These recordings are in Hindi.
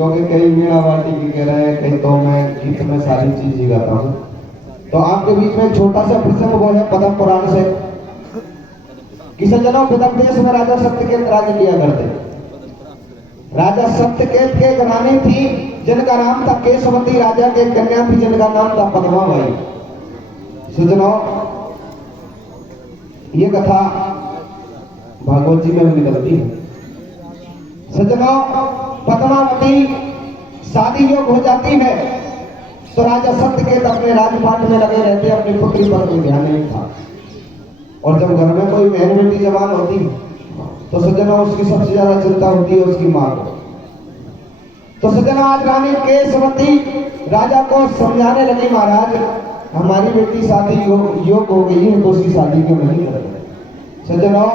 क्योंकि कई वीणा वाटी की कह रहे हैं, कहीं तो मैं गीत में सारी चीज ही गाता हूँ। तो आपके बीच में एक छोटा सा प्रसंग वो है पद्म पुराण से। किसी जनों विदर्भ देश में राजा सत्यकेत राज्य किया करते। राजा सत्यकेत के एक रानी थी जिनका नाम था केशवती, राजा के कन्या थी जिनका नाम था पद्माबाई। सुजनों, ये कथा भागवत जी में भी निकलती है। सज्जनों, पद्मावती शादी योग हो जाती है तो राजा सत्यकेत अपने राजपाट में लगे रहते, अपनी पुत्री पर कोई ध्यान नहीं था। और जब घर में कोई बहन बेटी जवान होती तो सज्जनों उसकी सबसे ज्यादा चिंता होती है उसकी मां को। तो सज्जनों, आज रानी केशवती राजा को समझाने लगी, महाराज हमारी बेटी शादी योग हो गई है तो उसकी शादी क्यों नहीं कर रहे। सज्जनों,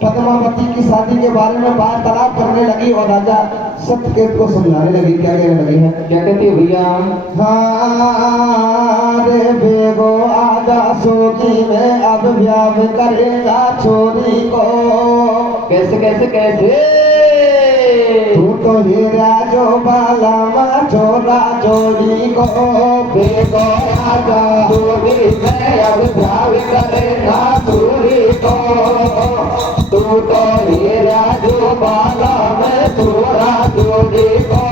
पद्मावती की शादी के बारे में वार्तालाप करने लगी और राजा सत्यकेत को समझाने लगी। क्या कहने लगी है, क्या कहती है भैया, हाँ रे बेगो आजा सोगी में अब ब्याह करेगा छोरी को। कैसे कैसे कैसे, तू तो हीरा जो बाला मा छोरा जोड़ी को। बेगो आजा सोगी में अब ब्याह करेगा छोरी को। तू तो हीरा जो बाला में छोरा जोड़ी को।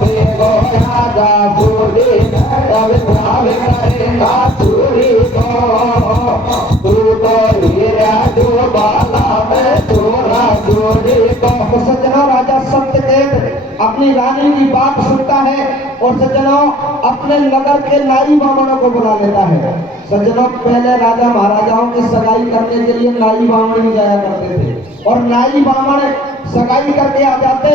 बेगो आजा सोगी में अब ब्याह करेगा छोरी को। तू तो हीरा जो बाला में छोरा जोड़ी को। सज्जनों, राजा सत्यकेत अपनी रानी की बात सुनता है और सज्जनों अपने नगर के नाई बामणों को बुला लेता है। सज्जनों, पहले राजा महाराजाओं की सगाई करने के लिए नाई बामण ही जाया करते थे और नाई बामण सगाई करके आ जाते,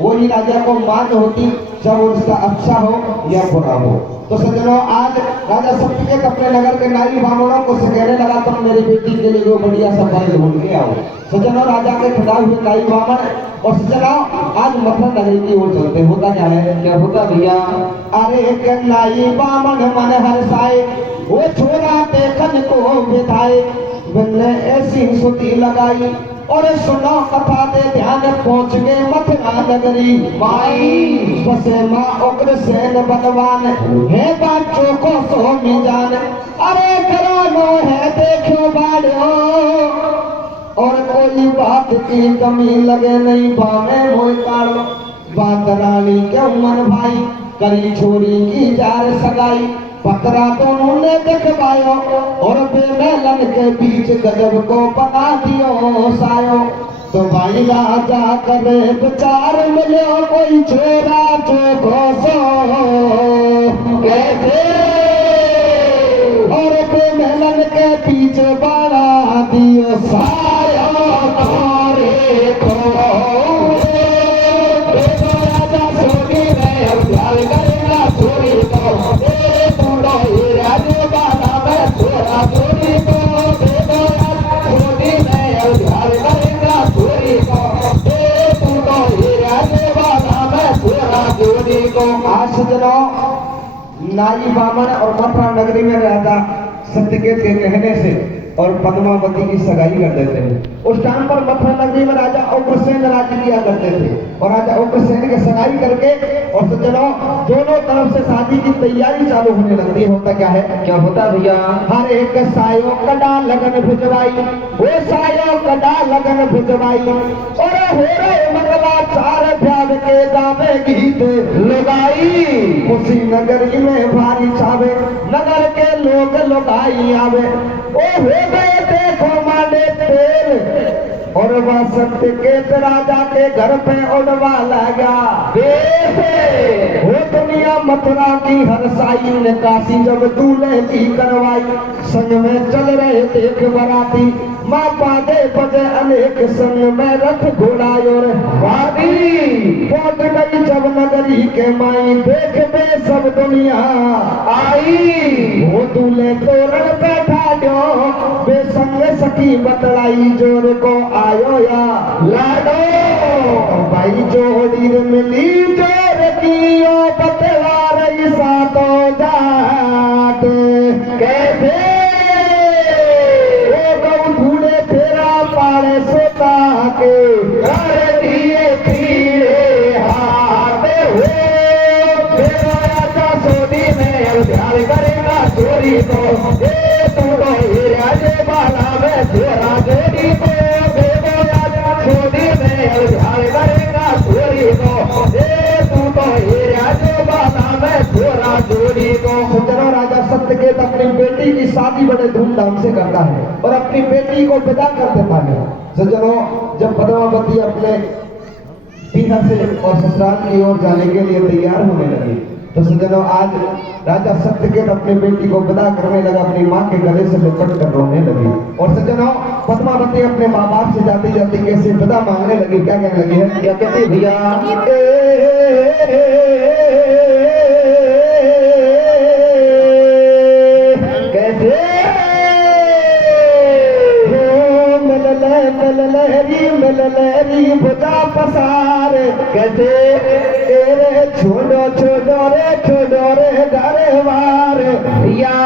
वही राजा को मान होती जब उसका अच्छा हो या बुरा हो। तो सज्जनों, आज राजा सत्यकेत अपने नगर के नाई बामणों को कहने लगा, तुम मेरी बेटी के लिए वो बढ़िया सा वर ढूंढ के आओ। सज्जनों, राजा के खुदा हुए नाई बामण और सज्जनों आज मथुरा नगरी की ओर चलते। होता क्या है, क्या होता भैया, अरे एक नाई बामण मन हर्षाए, वो छोरा देखन को विधाए, बिन्ने ऐसी सुती लगाई और सुनो कथा दे ध्यान पहुंच गए मथुरा नगरी। माई बसे माँ उग्रसेन बलवान है बच्चों को सोमी जान। अरे घरानो है देखो बाड़ो और कोई बात की कमी लगे नहीं भावे मोई काढ़ो। बात रानी क्यों मन भाई करी छोरी की जार सगाई। पतरा दोनों ने देखवायो और बेमेलन के बीच गजब को बना दियो सायो। तो भाई राजा करे विचार मिलो कोई छोरा चोखो सो कैसे और बेमेलन के बीच बना दियो सायो तारे को। राजा सोगी में अब ख्याल करेगा छोरी को। नाई बामण और मथुरा नगरी में राजा सत्यकेत के कहने से और पद्मावती की सगाई कर देते हैं। उस टाइम पर मथुरा नगरी में राजा उग्रसेन राज्य किया करते थे और राजा उग्रसेन की सगाई करके और सज्जनों दोनों तरफ से शादी की तैयारी चालू होने लगती है। होता क्या है, क्या होता भैया, हर एक सायो कड़ा लगन भिजवाई, वो सायो कड़ा लगन भिजवाई और हो रहे मंगलाचार प्यार के दावे गीत लगाई। उसी नगरी में भारी छावे नगर के लोग लुगाई आवे। ओ हो गए देखो माने तेर और वह सत्यकेत राजा के घर पे उड़वा लगा। वो दुनिया मथुरा की हर साई ने काशी जब दूल्हे की करवाई। संग में चल रहे देख बराती माँ पादे बजे अनेक संग में रथ घोड़ा और वादी। पहुंच गई जब नगरी के माई देख में सब दुनिया आई। वो दूल्हे तोरण बैठा दो बेसंग सखी बतलाई जोर को आयो या लाडो। भाई जोड़ी मिली जोर की ओ बतला रही सातो जाट कैसे वो गौ ढूंढे तेरा पाले सोता के कर दिए खीरे हाथ को, तू तो हीरा जो बाला में थोड़ा चोरी को। सज्जनों, राजा सत्यकेत अपनी बेटी की शादी बड़े धूमधाम से करता है और अपनी बेटी को विदा कर देता है। सज्जनों, जब पद्मावती अपने पीहर से और ससुराल की ओर जाने के लिए तैयार होने लगी, तो सज्जनों आज राजा सत्यकेत अपनी बेटी को विदा करने लगा, अपनी माँ के गले से लिपट कर रोने लगी। और सज्जनों, पद्मावती अपने माँ बाप से जाती जाती कैसे विदा मांगने लगी, क्या कहने लगी है, क्या कहती भैया, कैसे मिललहरी बुझा पसार, कैसे तेरे छोड़ो छोड़ो रे डरेवार, या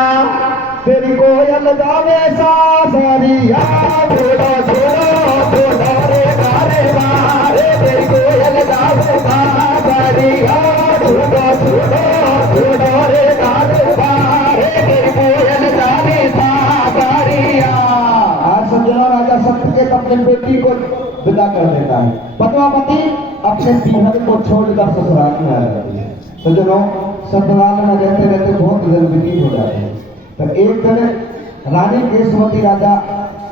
तेरी कोयल गावे सासरिया, छोड़ो छोड़ो रे डरेवार, तेरी कोयल गावे सासरिया, छोड़ो छोड़ो रे डरेवार, तेरी कोयल गावे सासरिया। आज सज्जनों, राजा सत्यकेत अपनी बेटी को विदा कर देता है। पद्मावती अपने पीहर को छोड़कर ससुराल में आ जाती है। सज्जनों, ससुराल में रहते रहते बहुत दिन व्यतीत हो जाते हैं। तो एक दिन रानी केशवती राजा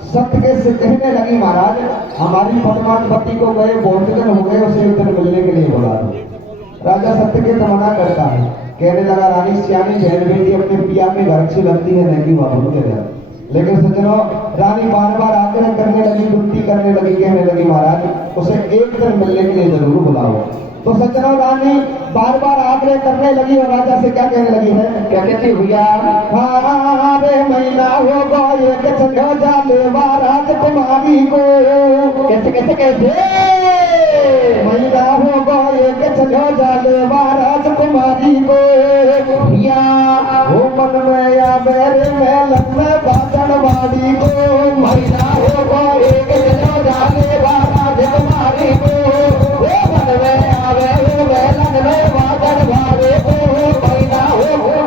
सत्यकेत से कहने लगी, महाराज हमारी पद्मावती को गए बहुत दिन हो गए, उसे एक दिन मिलने के लिए बुला दो। राजा सत्यकेत मना करता है, कहने लगा, रानी सियानी जैन बेटी अपने पिया के घर अच्छी लगती है, नहीं बाबू के घर। लेकिन सज्जनों, रानी बार बार आग्रह करने लगी, विनती करने लगी, कहने लगी, महाराज उसे एक दिन मिलने के लिए जरूर बुलाओ। तो सज्जनों, रानी बार बार आग्रह करने लगी और राजा से क्या कहने लगी है, क्या कहती भैया, रे महीना हो गए एक चलो जाले महाराज तुम्हारी को, कैसे कैसे कैसे महीना हो गए एक चलो जाले महाराज तुम्हारी को, भैया हो मन में या मेरे मेलन में बाड़ी को, महीना हो गए एक चलो जाले महाराज तुम्हारी को, मन में आवे हो मेलन में बादल भारे को, महीना हो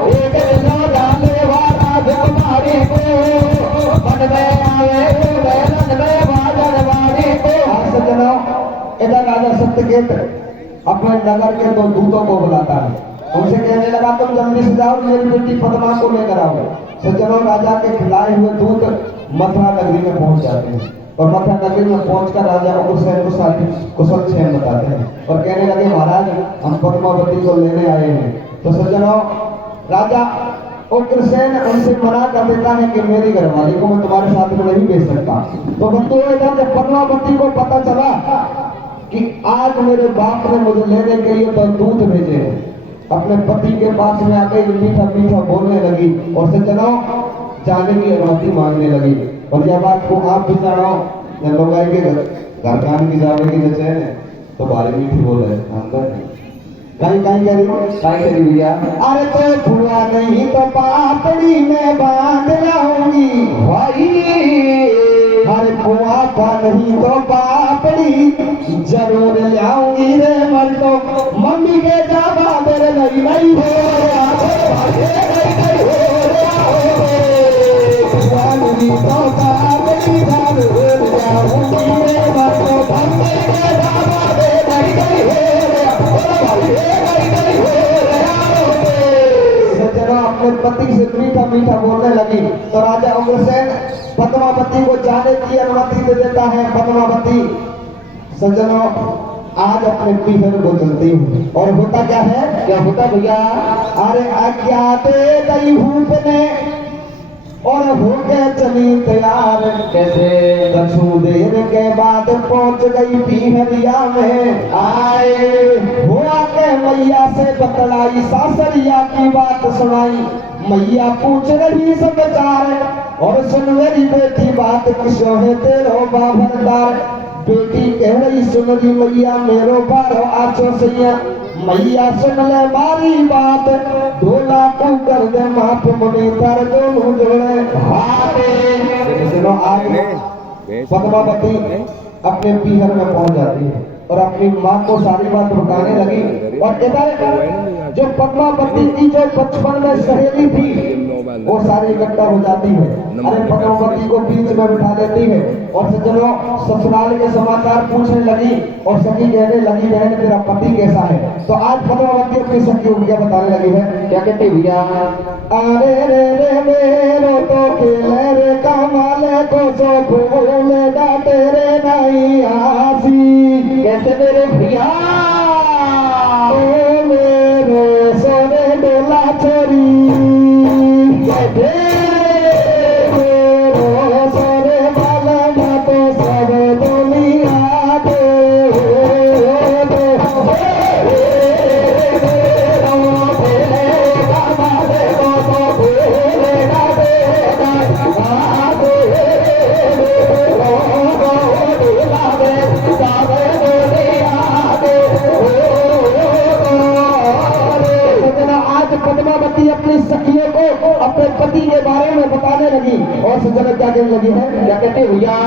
एक चलो जाले महाराज तुम्हारी को, मन में आवे हो मेलन में बादल भारे को। सज्जनों, इधर राजा सत्यकेत अपने नगर के दो दूतों को बुलाता है, उनसे कहने लगा, तुम जल्दी से जाओ, मेरी बेटी पद्मा को लेकर आओ। सज्जनों, राजा के खिलाए हुए दूत मथुरा नगरी में पहुंच जाते हैं और मथुरा नगरी में पहुंचकर राजा उग्रसेन को सारी कुशल क्षेम बताते हैं और कहने लगे, महाराज हम पद्मावती को लेने आए हैं। तो सज्जनों, राजा उग्रसेन उनसे मना कर देता है कि मेरी घरवाली को मैं तुम्हारे साथ में नहीं भेज सकता। तो बंधुओं, इधर जब पद्मावती को पता चला कि आज मेरे बाप ने मुझे लेने के लिए तो दूत भेजे हैं, अपने पति के पास में आके मीठा मीठा बोलने लगी और सज्जनों जाने की अनुमति मांगने लगी। और यह बात को आप भी जानो, लोग आएंगे घर काम की जाने की जैसे है तो बारी मीठी बोले हम तो कहीं कहीं करी भैया, अरे तो भुआ नहीं तो पापड़ी में बांध लाऊंगी भाई, अरे भुआ पा नहीं तो पापड़ी जरूर लाऊंगी रे, मर तो मम्मी के जाबा मेरे नहीं हो तो पापड़ी जरूर लाऊंगी रे, मर तो मम्मी के जाबा नहीं हो। अपने पति से मीठा मीठा बोलने लगी तो राजा उग्रसेन पद्मावती को जाने की अनुमति दे देता है। पद्मावती सज्जनों आज अपने पीहर को चलती हूँ और होता क्या है, क्या होता भैया, अरे आज्ञा दे गई भूप ने और हो गए चली तैयार, कैसे कछु देर के बाद पहुंच गई पीहरिया में, आए हुआ के मैया से बतलाई सासरिया की बात सुनाई, मैया पूछ रही समाचार और सुन मेरी बेटी बात किसो है तेरो बाबरदार, बेटी कह रही सुन रही मैया मेरो बारो आचो सैया, मैया सुन ले मारी बात ढोला को कर दे माप मुनि कर दोनों जोड़े भारे। आगे पद्मावती अपने पीहर में पहुंच जाती है और अपनी माँ को सारी बात बताने लगी। और इधर जो पद्मावती की जो बचपन में सहेली थी वो सारी इकट्ठा हो जाती है। अरे पद्मावती को बीच में बिठा लेती है और सज्जनों ससुराल के समाचार पूछने लगी और सखी कहने लगी बहन तेरा पति कैसा है। तो आज पद्मावती अपनी सखी को क्या बताने लगी है, क्या कहती भैया, अरे रे रे मेरो तो खेले रे कमाले को सो फूल डाटे रे नहीं आसी। कैसे मेरे भैया, ओ मेरे सोने डोला छोरी, कैसे मेरो सोने वाला मैं तो सब दुनिया दे पद्मावती अपनी सखियों को अपने पति के बारे में बताने लगी। और सज्जन क्या कहने लगी है, क्या कहते भैया,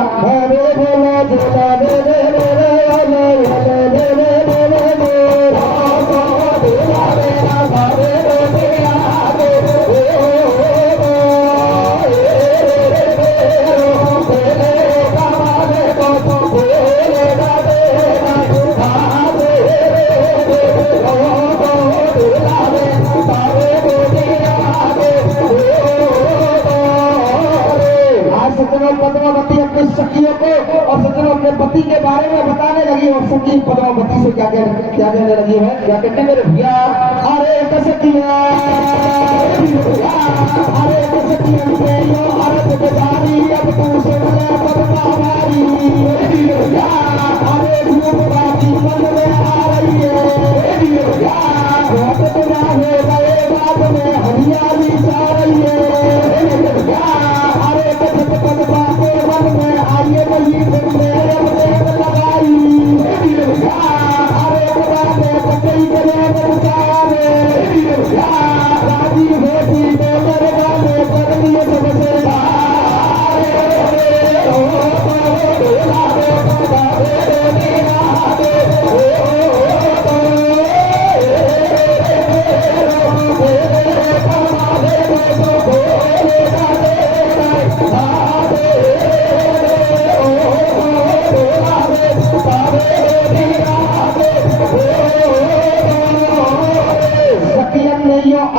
पद्मावती अपने सखियों को और सज्जनों अपने पति के बारे में बताने लगी। और सखी पद्मावती से क्या कहने लगी है, क्या कहते मेरे भैया, अरे कसकिया, अरे कसकिया अरे गुजारी अब तू सुन ले पद्मावती, अरे घूमवाती मन में आ रही है, तुरा हो गए बाद में हरियाली छा रही है। अरे पद्मा के मन में आइए नहीं लगाई, अरे बुरा में पकड़ी गले राजी होती दरगाह में कर लिए सबसे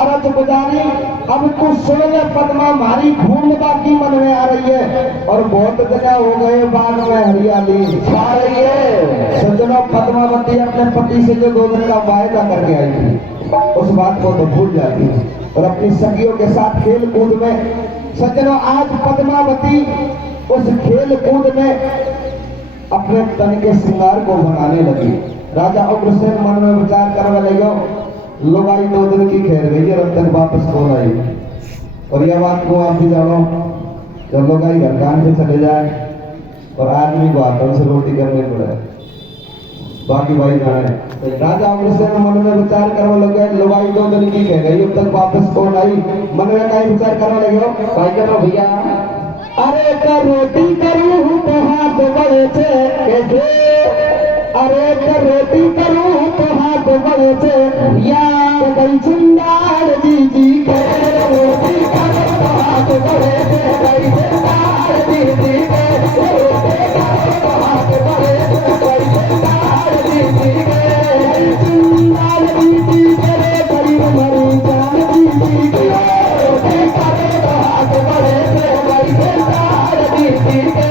अरज गुजारी अब तू सुन ले पद्मा हमारी घूम बाकी मन में आ रही है और बहुत जगह हो गए बाग में हरियाली छा रही है। सज्जनों पद्मावती अपने पति से जो 2 दिन का वायदा करके आई थी उस बात को तो भूल जाती है और अपनी सखियों के साथ खेल कूद में, सज्जनों आज पद्मावती उस खेल कूद में अपने तन के श्रृंगार को बनाने लगी। राजा उग्रसेन मन में विचार करने लगे, लोगाई 2 दिन की खेल गई है, अब तक वापस कौन आई। और यह बात को आप भी जानो, जब लोगाई घर कान पे चले जाए और आदमी को हाथों से रोटी करने पड़े, बाकी भाई जाने। राजा उग्रसेन मन में विचार करने लगे, लोगाई 2 दिन की खेल गई, अब तक वापस कौन आई। मन में कहीं विचार करने लगे, भाई करो भैया, अरे कर रोटी करूं तो हाथ बड़े थे कैसे, अरे कर रोटी करूं तो हाथ बड़े थे या कई सुंदर जी के रोटी करूं तो हाथ बड़े थे, कई सुंदर जी के रोटी करूं तो हाथ बड़े थे, कई सुंदर जी के सुंदर जी के कई मरी जान जी के रोटी करूं तो हाथ बड़े थे, कई सुंदर जी के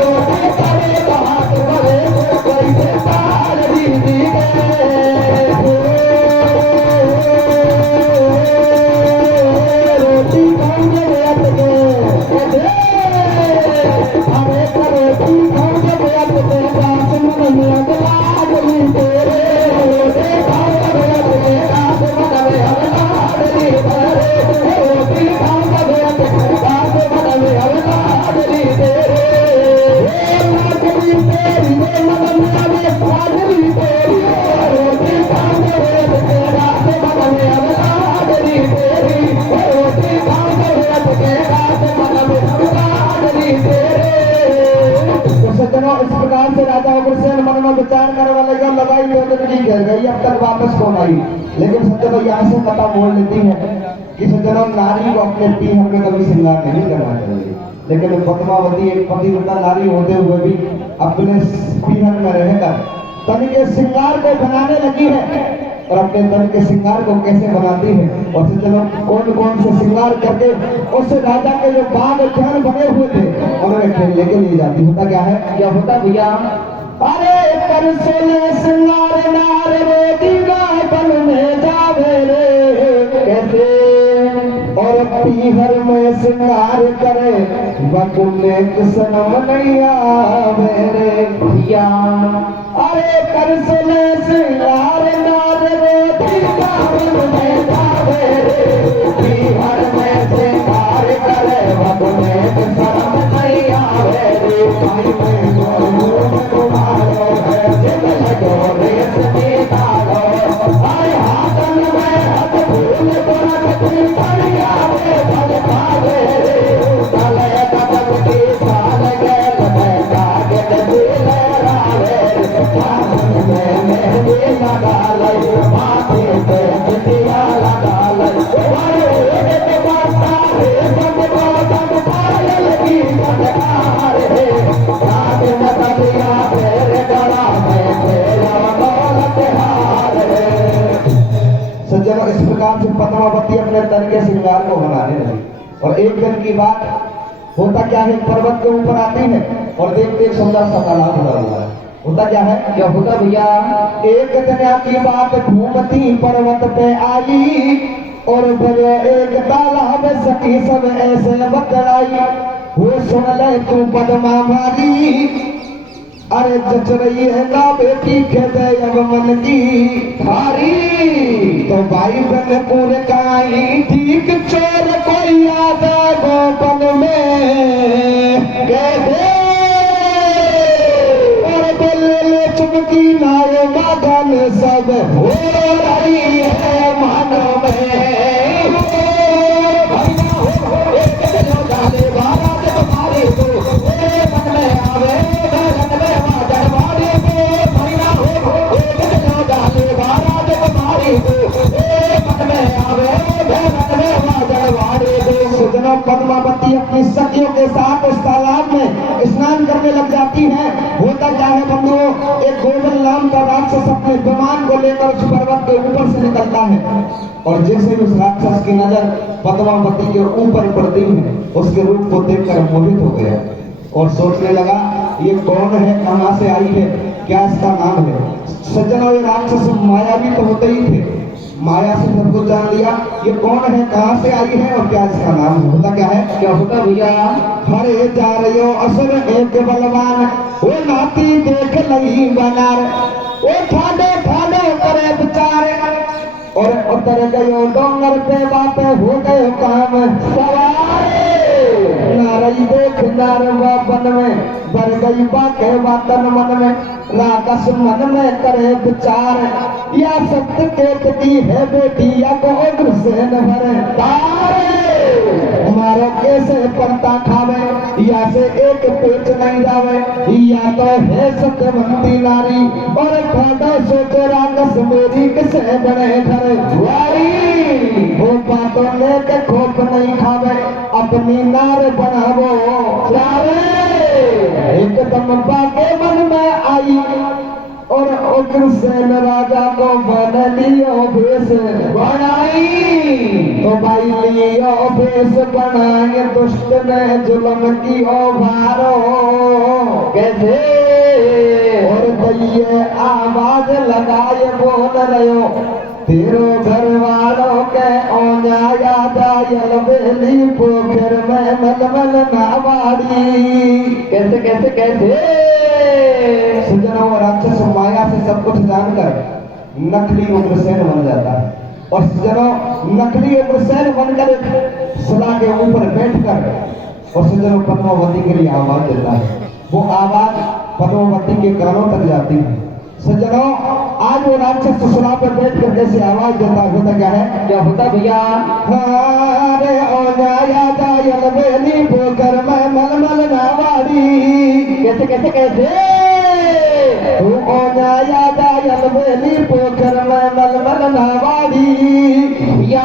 रोटी करूं तो हाथ बड़े थे, कई सुंदर जी के इस प्रकार से राजा उग्रसेन मन में विचार करने लगी कर गई, अब तक वापस कौन आई। लेकिन सज्जनों यहाँ से कथा बोल लेती है कि सज्जनों नारी को अपने पीहर में कभी श्रृंगार नहीं करना चाहिए। लेकिन पद्मावती एक पतिव्रता नारी होते हुए भी अपने पीहर में रहकर तन के श्रृंगार को बनाने लगी है। और अपने तन के श्रृंगार को कैसे बनाती है और सज्जनों कौन कौन से श्रृंगार करके उस राजा के जो बाग उद्यान बने हुए थे उन्होंने खेल लेके ले जाती। होता क्या है, क्या होता भैया, अरे कर सोले श्रृंगार नार रे दीवा बन में जावे रे कैसे, और पीहर में श्रृंगार करे बकुले सनम नहीं आवे रे भैया। अरे कर सोले श्रृंगार नार रे दीवा बन में जावे रे, पीहर में श्रृंगार करे बकुले सनम नहीं आवे रे। भाई में तुम्हारो है जिंदगी रे सनी तारो, आय हाथन में हाथ फूल तोरा कतरी पड़ी आवे भल भावे रे। साले कदम की साल गेल में कागज दिल रावे रे, सावन में मेहंदी लगा ले माथे पे चिटिया लगा ले। अरे एक बाता रे सब बात पायल की मटकार रे, रात में तबिया तेरे गला में तेरा दौलत हार रे। सज्जनों इस प्रकार से पद्मावती अपने तन के श्रृंगार को बनाने लगी। और एक दिन की बात, होता क्या है, पर्वत के ऊपर आती है और देखते एक सुंदर सा तालाब बना हुआ है। होता क्या है, क्या होता भैया, एक दिन की बात, घूमती पर्वत पे आई और फिर एक तालाब सखी सब ऐसे बतलाई। वो सुन ले तू पद्मा मारी, अरे जच रही है ना बेटी खेदे अब मन की भारी। तो भाई बन पूरे काई ठीक चोर कोई याद गोपन में कैसे, और बोले चुमकी नाय बादल सब हो रही है मानो में। पद्मावती अपनी सखियों के साथ उस तालाब में स्नान करने लग जाती है। होता क्या है बंधुओं, एक गोविंद नाम का राक्षस अपने विमान को लेकर उस पर्वत के ऊपर से निकलता है और जैसे उस राक्षस की नजर पद्मावती के ऊपर पड़ती है उसके रूप को देखकर मोहित हो गया और सोचने लगा ये कौन है, कहां से आई है, क्या इसका नाम है। सज्जनों ये राक्षस मायावी तो होते ही थे, माया से सब कुछ जान लिया ये कौन है, कहां से आई है और क्या इसका नाम है। होता क्या है, क्या होता भैया, हरे जा रही हो असर एक बलवान, वो नाती देख लगी बनार, वो ठाडे ठाडे करे बेचारे, और उतर गयो डोंगर पे बापे हो गयो काम सवारे। नारई देख नारवा बन में बर गई बाके वातन मन में, राकस मन में करे विचार, या सत्य के पति है बेटिया को अग्रसेन भरे तारे। मारो कैसे पड़ता खावे या से एक पेट नहीं जावे, या तो है सत्यवंती नारी और खादा सोचे राकस मेरी किसे बने घर वारी। वो बातों लेके खोप नहीं खावे अपनी नार बनावो चारे। एकदम बाके मन में आई और उग्रसेन राजा को बन लियो भेष बनाई। तो भाई लियो भेष बनाए दुष्ट ने जुल्म की भारो कैसे, और दैये आवाज लगाए बोल रहे तेरो घर वालों के ओना यादायल बेली पोखर में मलमल नावाड़ी। कैसे कैसे कैसे, सज्जनों राक्षस माया से सब कुछ जानकर नकली उग्रसेन बन जाता है और सज्जनों नकली उग्रसेन बनकर सदा के ऊपर बैठकर और सज्जनों पद्मावती के लिए आवाज देता है। वो आवाज पद्मावती के कानों तक जाती है। सज्जनों आज वो राक्षस ससुरा पर बैठ कर कैसे आवाज देता है। होता क्या है, क्या होता भैया, अरे ओ जाया जायल बेली पोखर में मलमल नावाड़ी। कैसे कैसे कैसे, तू ओ जाया जायल अलबेली पोखर में मलमल नावाड़ी या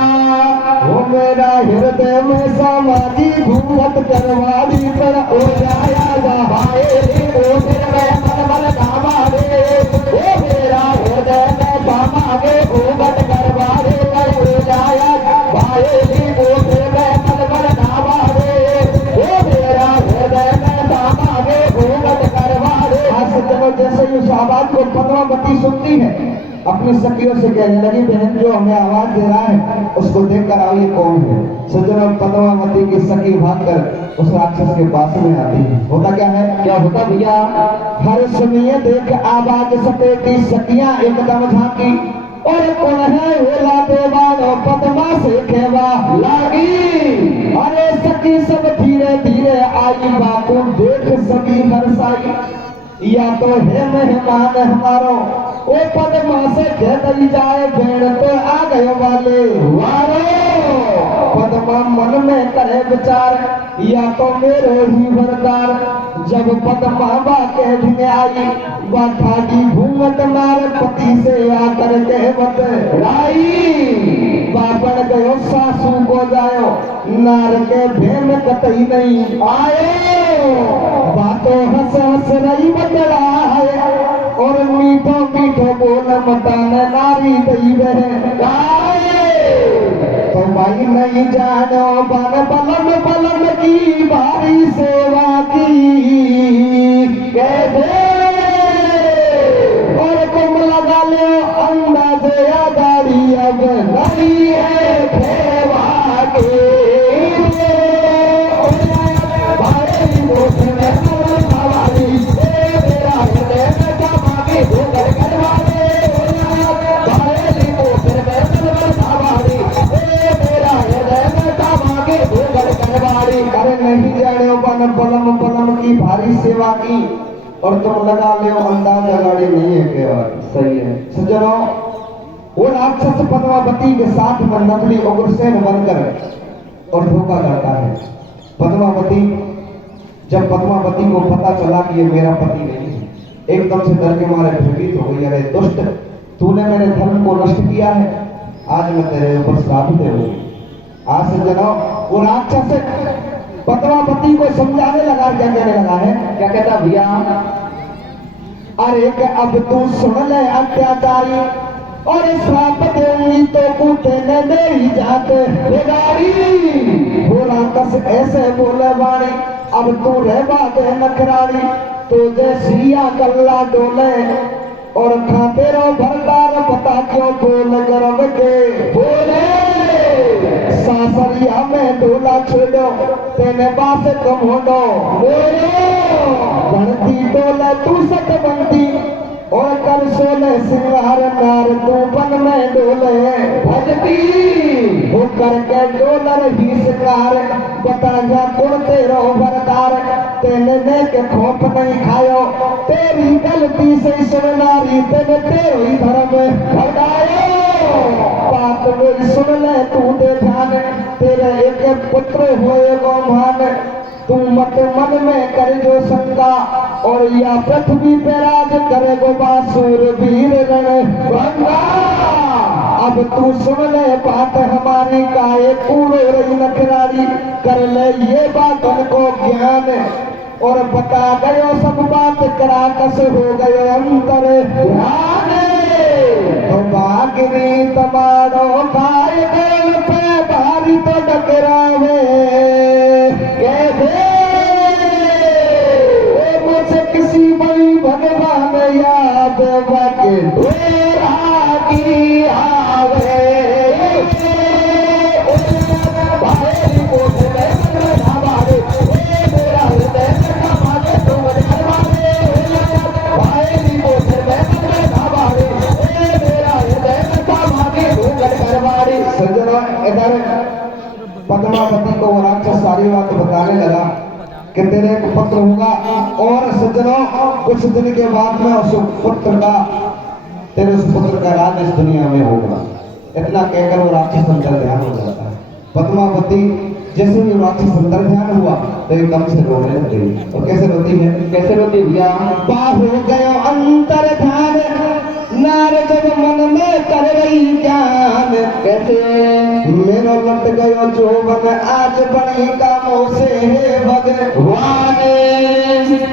वो मेरा हृदय में समाधि घूमत करवाड़ी पर ओ जाया जहाए पोखर में मलमल नावाड़ी ओ मेरा हृदय में समाधि घूमत करवाड़ी पर ओ जाया भाई पोखर में मलमल नावाड़ी ओ मेरा हृदय में समाधि घूमत करवाड़ी। सज्जनों, जैसे उस आवाज को पद्मावती सुनती है, अपनी सखियों से कहने लगी, बहन जो हमें आवाज दे रहा है उसको देख कर आओ, ये कौन है। सज्जनों, पद्मावती की सखी भागकर उस राक्षस के पास में आती है। होता क्या है, क्या होता भैया, हर सुनिए देख आवाज सपेटी सखियां एकदम झांकी, और कौन है होला देवानो पद्मा से खेवा लागी। अरे सखी सब धीरे धीरे आई, बापू देख सभी हरसाई, या तो है मेहमान हमारो ओ पद्मा से कहती जाए, भेड़ तो आ गए वाले वारो। पद्मा मन में करे विचार, या तो मेरो ही वरदार। जब पद्मा बाके ढिंग आई, बाठागी घूमत मार पति से आकर कहवत राई। बाबन गयो सासू को जायो, नार के भेम कतई नहीं आयो। बातों हंस हंस रही बदलाए, और मीठो मीठो बोल मतान नारी दई गाए। तो भाई नहीं जानो बन बलम बलम की भारी सेवा की कैसे, और तुम लगा लो अंदाजे आदारी अब नहीं है खेवा के। बलम बलम की भारी सेवा की, और तुम लगा ले अंदाज अगाड़ी नहीं है केवल। सही है सज्जनों, वो राक्षस पद्मावती के साथ में नकली उग्रसेन बनकर और धोखा करता है। पद्मावती, जब पद्मावती को पता चला कि ये मेरा पति नहीं है, एकदम से डर के मारे भयभीत हो गई। अरे दुष्ट, तूने मेरे धर्म को नष्ट किया है, आज मैं तेरे ऊपर श्राप दूंगी। आज सज्जनों, वो राक्षस पद्मावती को समझाने लगा, क्या कहने लगा है, क्या कहता भैया, अरे कि अब तू सुन ले अत्याचारी, और श्राप देंगी तो कूटने नहीं जाते बेगारी। वो राक्षस ऐसे बोले वाणी, अब तू रह बात नखरारी, तुझे सिया कल्ला डोले और खाते रहो भरदार, पता क्यों बोल गर्व के बोले। सासरिया में डोला छोड़ो, तेने बात कम होडो बनती डोले तू सट बनती, और कर सोले सिंगार नार तू बन में डोले भजती। वो करके डोलर ही सिंगार, बता जा कुड़ तेरो बरदार, तेने ने के खोप नहीं खायो, तेरी गलती से सुनारी, तेने तेरो ही धर्म भगायो। बात मेरी सुन ले तू दे ध्यान, तेरे एक पुत्र होएगो मान, तू मत मन में कर जो शंका, और या पृथ्वी पे राज करेगो बासुर वीर रण भंगा। अब तू सुन ले बात हमारी, काए पूरे रही नखरारी, कर ले ये बात उनको ज्ञान, और बता गयो सब बात करा कस हो गयो अंतर ध्यान। तो बागरी तमारो काय गोल पे भारी तो डकरावे कैसे, मुझे किसी बड़ी भगवान याद बके ढोरा की आवे। पद्मावती को वो राक्षस सारी बात बताने लगा कि तेरे एक पुत्र होगा, और सज्जनों कुछ दिन के बाद में उस पुत्र का, तेरे उस पुत्र का राज इस दुनिया में होगा। इतना कहकर वो राक्षस अंतर ध्यान हो जाता है। पद्मावती जैसे भी राक्षस अंतर ध्यान हुआ तो एकदम से रोने लगती। और कैसे रोती है, कैसे रोती भैया, बाहु गयो अंतर ध्यान, नार जब मन में कर रही ज्ञान कैसे मेरो लट गयो जोबन आज बड़ी कामों से है भगवान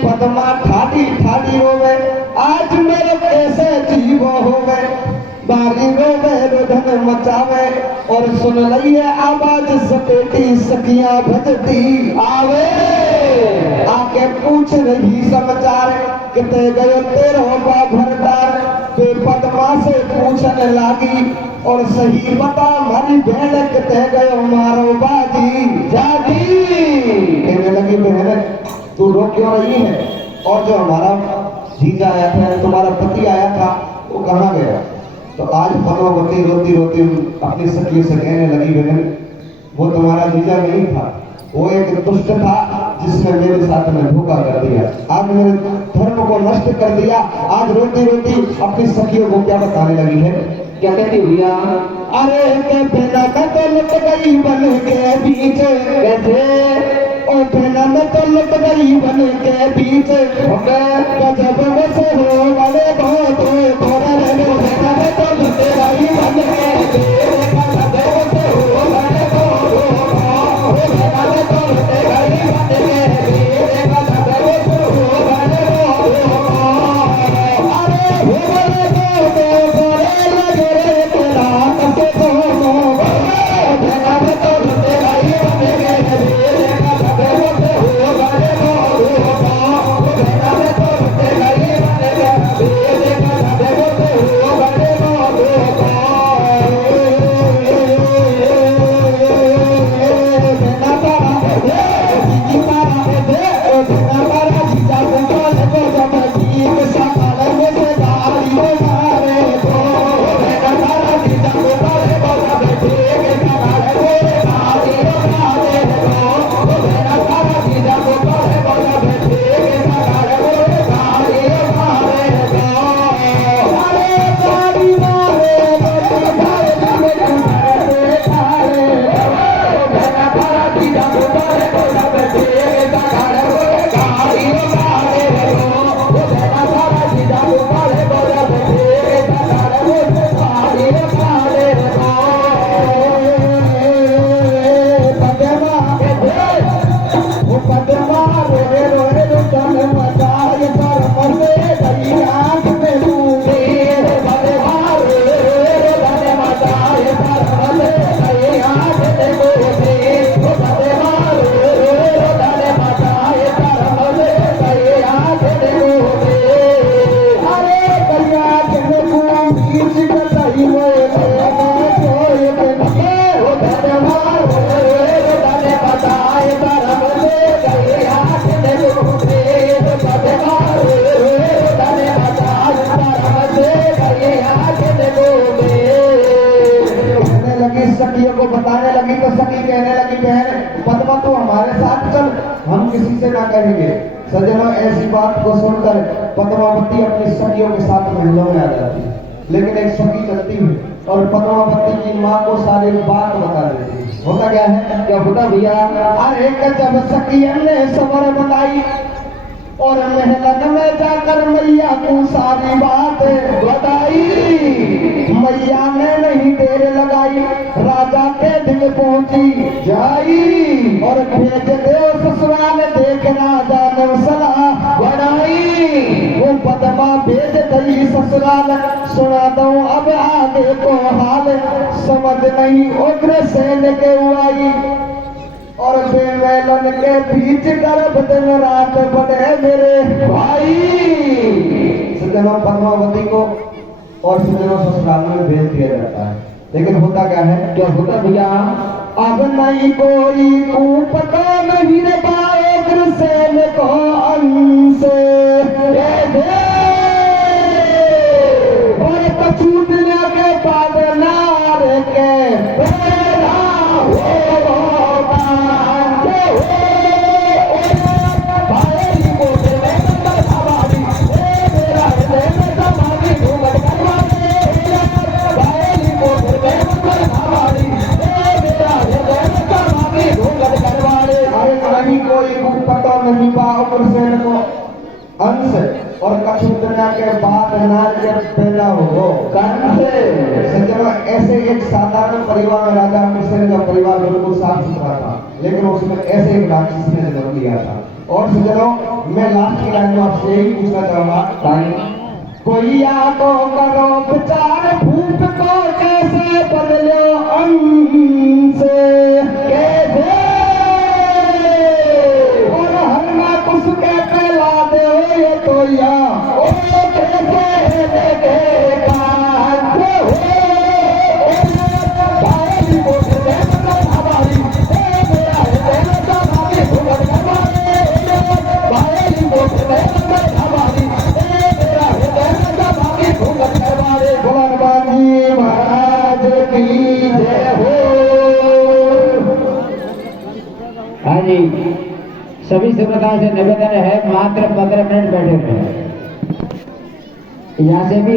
पद्मा ठाडी ठाडी रोवे आज मेरे कैसे जीव होवे बारी रोवे रोधन मचावे और सुन लइए आवाज सपेटी सखियां भजती आवे आके पूछ रही समाचार किते गयो तेरो भरदार वे पद्मा से पूछने लागी और सही बता मारी बहन किते गयो मारो बाजी जागी कहने लगी बहन तू रो क्यों रही है और जो हमारा जीजा आया था तुम्हारा पति आया था वो कहाँ गया तो आज पद्मावती रोती रोती अपनी सखी से कहने लगी बहन वो तुम्हारा जीजा नहीं था वो एक दुष्ट था जिसने मेरे साथ में धोखा कर दिया आज मेरे धर्म को नष्ट कर दिया आज रोती रोती अपनी सखियों को क्या बताने लगी है क्या कहती भैया अरे के बिना मैं तो लुट गई बन के बीच कैसे ओ बिना मैं तो लुट गई बन के बीच गजब में से हो वाले बहुत थोड़ा रहने बिना मैं तो लुट गई बन के गजब से हो वाले बहुत बिना मैं तो लुट गई बन के गजब से हो वाले बहुत अरे हो वाले बहुत सखियों को बताने लगी तो सखी कहने लगी बहन पद्मा तू हमारे साथ चल हम किसी से ना कहेंगे सज्जनों ऐसी बात को सुनकर पद्मावती अपनी सखियों के साथ महलों में आ जाती लेकिन एक सखी चलती हुई और पद्मावती की माँ को सारी बात बता देती होता क्या है क्या होता भैया अरे जब सखी ने सबर बनाई और महलन में जाकर मैया को सारी बात बताई मैया ने नहीं देर लगाई राजा के दिल पहुंची जाई और भेज दे ससुराल देख राजा ने सलाह बढ़ाई वो पद्मा भेज गई ससुराल सुना दो अब आगे को हाल समझ नहीं उग्रसेन के आई और बेमेलन के बीच गर्भ दिन रात बने मेरे भाई सज्जनों पद्मावती को और सज्जनों ससुराल में भेज दिया जाता है लेकिन होता क्या है क्या होता भैया अब नहीं कोई को पता नहीं रे उग्रसेन को अंश और कछूटने के बाद नार के कोई पता नहीं उग्रसेन को के बाद नारियल पैदा हो कर्ण से। सज्जनों, ऐसे एक साधारण परिवार में राजा कृष्ण का परिवार बिल्कुल साफ सुथरा था, लेकिन उसमें ऐसे एक राक्षस ने जन्म लिया था। और सज्जनों, मैं लास्ट की लाइन में आपसे यही पूछना चाहूंगा, कोई आको करो विचार भूत को कैसे बदलो अन्न से, कैसे और हरना कुछ के पहला दे ये तो या ओ कैसे देखेगा हो भाई को दे हमारी मेरा है तो भाई भूत हमारे भाई को दे हमारी मेरा है तो भाई भूत हमारे। भगवान महाराज की जय हो। हाँ जी, सभी श्रोताओं से निवेदन है, मात्र 15 मिनट बैठे रहे। यहाँ से भी